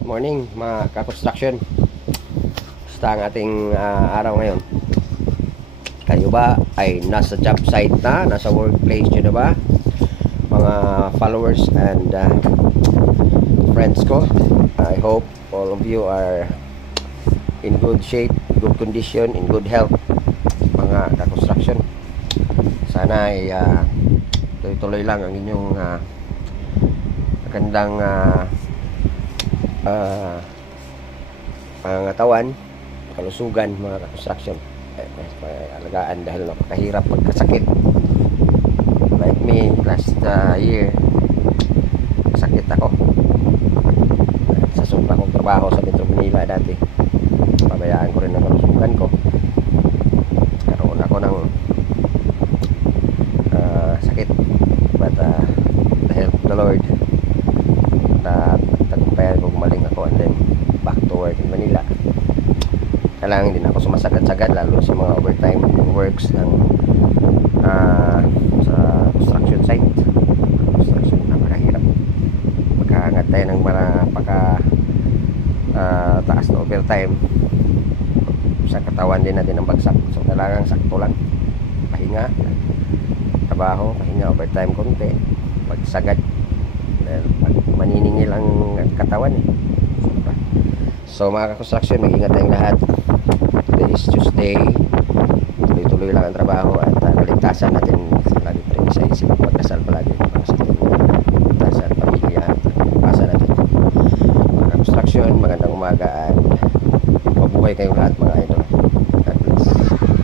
morning mga ka-construction Basta ang ating ah, araw ngayon Kayo ba ay nasa job site na? Nasa workplace nyo na ba? Mga followers and ah, friends ko I hope all of you are in good shape, good condition, in good health mga ka-construction Sana ay ah, tuloy-tuloy lang ang inyong ah, magandang ah, ah pangatawan, kalusugan, mga construction. Eh, may alagaan dahil napakahirap magkasakit. Like me, last uh, year, sakit ako. Sa sobra kong trabaho sa Metro Manila dati. Pabayaan ko rin ang kalusugan ko. Karoon ako ng ah, sakit. But uh, the help of the Lord, na tagumpayan ko gumaling ako and then back to work in Manila kailangan din ako sumasagad-sagad lalo sa mga overtime works ng ah, sa construction site. Construction napakahirap. Magkahangat tayo ng mga paka ah, taas na overtime. Sa katawan din natin ang bagsak. So kailangan sakto lang. Pahinga. Trabaho pahinga overtime konti. Magsagad dahil pag maniningil ang katawan eh. So mga ka-construction, mag-ingat tayong lahat. Today is Tuesday. Tuloy-tuloy lang ang trabaho at uh, kaligtasan natin lagi pa rin sa isip. Magdasal palagi para sa ating kaligtasan, pamilya pasa natin. Mga ka-construction, magandang umaga at mabuhay kayong lahat mga.